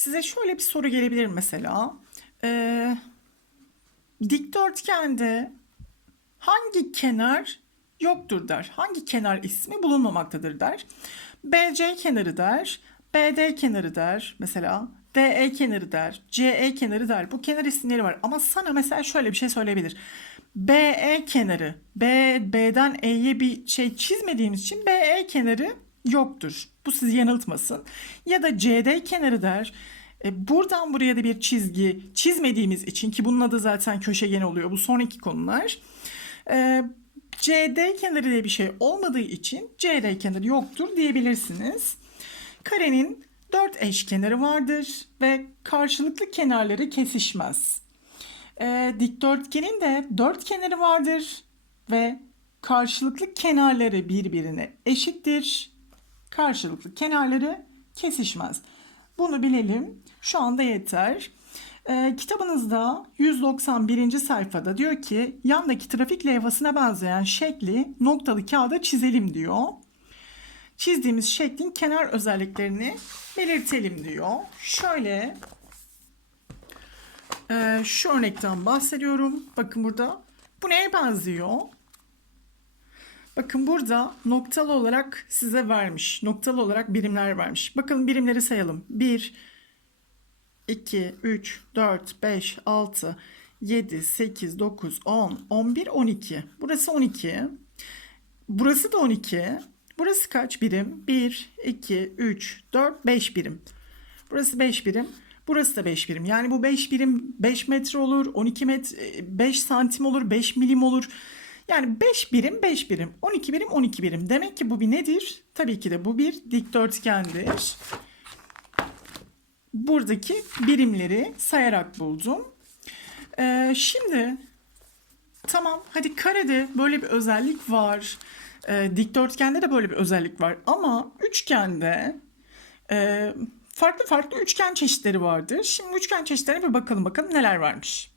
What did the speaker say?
size şöyle bir soru gelebilir mesela. Ee, dikdörtgende hangi kenar yoktur der. Hangi kenar ismi bulunmamaktadır der. BC kenarı der. BD kenarı der mesela. DE kenarı der. CE kenarı der. Bu kenar isimleri var. Ama sana mesela şöyle bir şey söyleyebilir. BE kenarı. B, B'den E'ye bir şey çizmediğimiz için BE kenarı yoktur. Bu sizi yanıltmasın. Ya da CD kenarı der. E, buradan buraya da bir çizgi çizmediğimiz için ki bunun adı zaten köşegen oluyor. Bu sonraki konular. E, CD kenarı diye bir şey olmadığı için CD kenarı yoktur diyebilirsiniz. Karenin dört eşkenarı vardır ve karşılıklı kenarları kesişmez. E, dikdörtgenin de dört kenarı vardır ve karşılıklı kenarları birbirine eşittir. Karşılıklı kenarları kesişmez. Bunu bilelim. Şu anda yeter. Ee, kitabınızda 191. sayfada diyor ki yandaki trafik levhasına benzeyen şekli noktalı kağıda çizelim diyor. Çizdiğimiz şeklin kenar özelliklerini belirtelim diyor. Şöyle e, şu örnekten bahsediyorum. Bakın burada bu neye benziyor? Bakın burada noktalı olarak size vermiş. Noktalı olarak birimler vermiş. Bakın birimleri sayalım. 1, 2, 3, 4, 5, 6, 7, 8, 9, 10, 11, 12. Burası 12. Burası da 12. Burası kaç birim? 1, 2, 3, 4, 5 birim. Burası 5 birim. Burası da 5 birim. Yani bu 5 birim 5 metre olur, 12 metre, 5 santim olur, 5 milim olur. Yani 5 birim 5 birim, 12 birim 12 birim. Demek ki bu bir nedir? Tabii ki de bu bir dikdörtgendir. Buradaki birimleri sayarak buldum. Ee, şimdi tamam hadi karede böyle bir özellik var. Ee, dikdörtgende de böyle bir özellik var. Ama üçgende e, farklı farklı üçgen çeşitleri vardır. Şimdi üçgen çeşitlerine bir bakalım bakalım neler varmış.